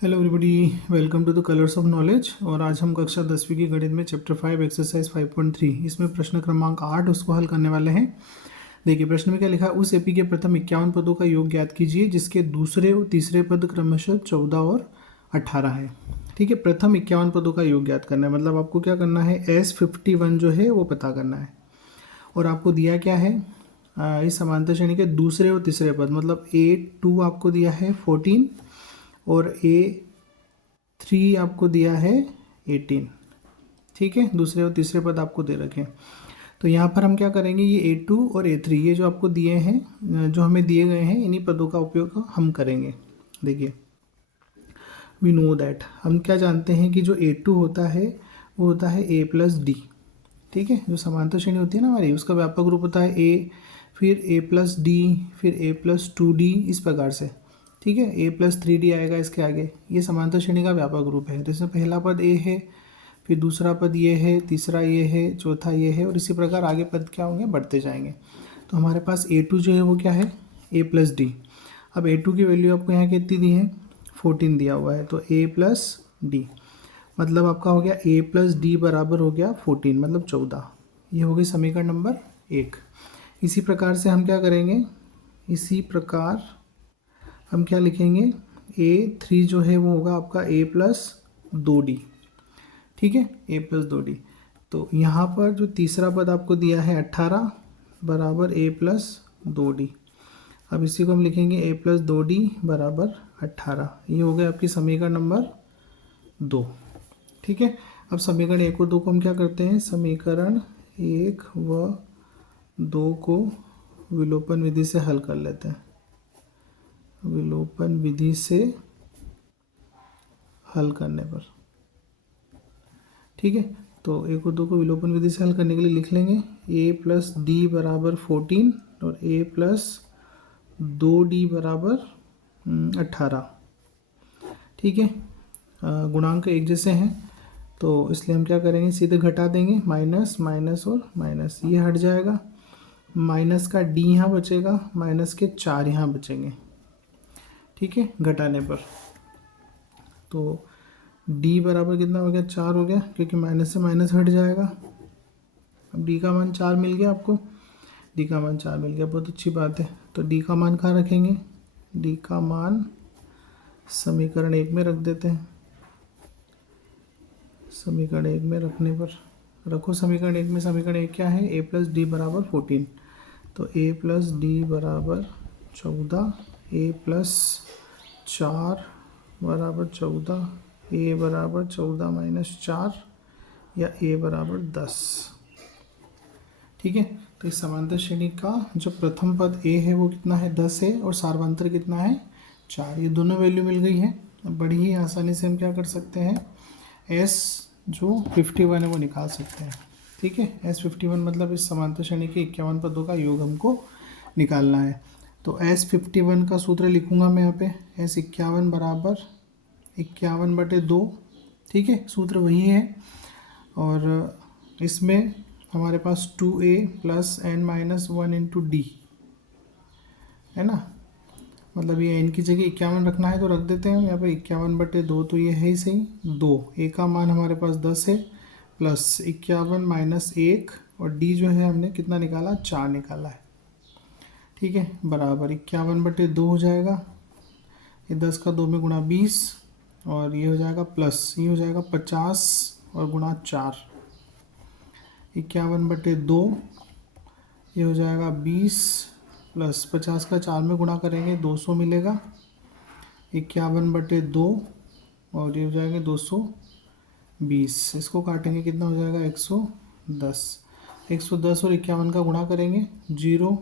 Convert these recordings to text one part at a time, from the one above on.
Hello everybody, welcome to the colours of knowledge. और आज हम कक्षा 10वीं की गणित में चैप्टर 5 एक्सरसाइज 5.3 इसमें प्रश्न क्रमांक 8 उसको हल करने वाले हैं। देखिए प्रश्न में क्या लिखा है, उस एपी के प्रथम 51 पदों का योग ज्ञात कीजिए जिसके दूसरे और तीसरे पद क्रमशः 14 और 18 है। ठीक है, प्रथम 51 पदों का योग ज्ञात करना है, मतलब आपको क्या करना है, S51 जो है वो पता करना है। और आपको दिया क्या है, इस समांतर श्रेणी के दूसरे और तीसरे पद, मतलब A2 आपको दिया है 14 और A3 आपको दिया है 18। ठीक है, दूसरे और तीसरे पद आपको दे रखे हैं। तो यहाँ पर हम क्या करेंगे, ये A2 और A3 ये जो आपको दिए हैं, जो हमें दिए गए हैं, इन्हीं पदों का उपयोग हम करेंगे। देखिए वी नो दैट, हम क्या जानते हैं कि जो A2 होता है वो होता है A+D। ठीक है, जो समांतर श्रेणी होती है ना हमारी, उसका व्यापक रूप होता है A, फिर A+D, फिर A+2D, इस प्रकार से। ठीक है, A+3D आएगा इसके आगे। ये समांतर श्रेणी का व्यापक रूप है। जैसे पहला पद A है, फिर दूसरा पद ये है, तीसरा ये है, चौथा ये है, और इसी प्रकार आगे पद क्या होंगे, बढ़ते जाएंगे। तो हमारे पास A2 जो है वो क्या है, A+D। अब A2 की वैल्यू आपको यहाँ कितनी दी है, 14 दिया हुआ है, तो A+D मतलब आपका हो गया A+D बराबर हो गया 14 मतलब 14। ये हो गई समीकरण नंबर 1। इसी प्रकार से हम क्या करेंगे, इसी प्रकार हम क्या लिखेंगे, A3 जो है वो होगा आपका A+2D। ठीक है, A+2D। तो यहाँ पर जो तीसरा पद आपको दिया है 18 बराबर A+2D। अब इसी को हम लिखेंगे A+2D बराबर 18। ये हो गया आपकी समीकरण नंबर 2। ठीक है, अब समीकरण 1 और 2 को हम क्या करते हैं, समीकरण 1 व 2 को विलोपन विधि से हल कर लेते हैं। विलोपन विधि से हल करने पर, ठीक है, तो 1 और 2 को विलोपन विधि से हल करने के लिए लिख लेंगे A+D बराबर 14 और A+2D बराबर 18। ठीक है, गुणांक एक जैसे हैं तो इसलिए हम क्या करेंगे, सीधे घटा देंगे, माइनस माइनस और माइनस, ये हट जाएगा। माइनस का D यहाँ बचेगा, माइनस के 4 यहाँ बचेंगे। ठीक है, घटाने पर तो D बराबर कितना हो गया, 4 हो गया, क्योंकि माइनस से माइनस हट जाएगा। अब D का मान 4 मिल गया आपको, D का मान 4 मिल गया, बहुत अच्छी बात है। तो D का मान कहाँ रखेंगे, D का मान समीकरण 1 में रख देते हैं। समीकरण 1 में रखने पर रखो, समीकरण 1 में, समीकरण 1 क्या है, A+D बराबर 14, तो A+D बराबर 14, A+4 बराबर 14, A बराबर 14 माइनस 4 या A बराबर 10। ठीक है, तो इस समांतर श्रेणी का जो प्रथम पद A है वो कितना है, 10 है, और सार्वंतर कितना है, 4। ये दोनों वैल्यू मिल गई है। अब बड़ी ही आसानी से हम क्या कर सकते हैं, S जो 51 है वो निकाल सकते हैं। ठीक है, S51 मतलब इस समांतर श्रेणी के 51 पदों का योग हमको निकालना है। तो S51 का सूत्र लिखूंगा मैं यहाँ पे, S51 बराबर 51/2। ठीक है, सूत्र वही है। और इसमें हमारे पास 2A + n-1 × D है ना, मतलब ये n की जगह 51 रखना है तो रख देते हैं यहाँ पे 51/2, तो ये है ही सही 2। A का मान हमारे पास 10 है, प्लस 51 - 1, और D जो है हमने कितना निकाला, 4 निकाला है। ठीक है, बराबर 51/2 हो जाएगा, ये 10 का 2 में गुणा 20, और ये हो जाएगा प्लस, ये हो जाएगा 50 और गुणा 4, 51/2, ये हो जाएगा 20 प्लस 50 का 4 में गुणा करेंगे 200 मिलेगा, 51/2, और ये हो जाएगा 220। इसको काटेंगे कितना हो जाएगा, 110। 110 और 51 का गुणा करेंगे 0,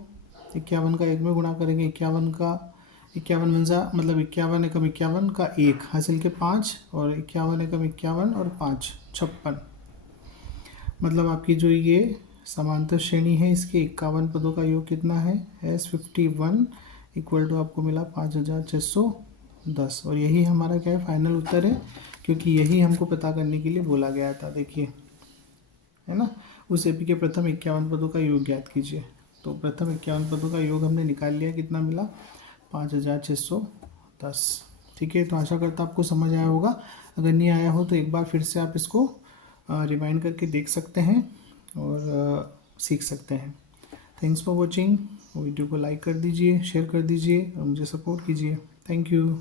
51 का 1 में गुणा करेंगे, 51 का 51 मंजा मतलब 51 एकम 51 का 1 हासिल के 5, और 51 एकम 51 और 5 56। मतलब आपकी जो ये समांतर श्रेणी है इसके 51 पदों का योग कितना है, S51 इक्वल टू आपको मिला 5610। और यही हमारा क्या है, फाइनल उत्तर है, क्योंकि यही हमको पता करने के लिए बोला गया था। देखिए है ना, उस एपी के प्रथम 51 पदों का योग ज्ञात कीजिए। तो प्रथम 51 पदों का योग हमने निकाल लिया, कितना मिला, 5610। ठीक है, तो आशा करता आपको समझ आया होगा। अगर नहीं आया हो तो एक बार फिर से आप इसको रिवाइंड करके देख सकते हैं और सीख सकते हैं। Thanks for watching. वीडियो को लाइक कर दीजिए, शेयर कर दीजिए और मुझे सपोर्ट कीजिए। Thank you.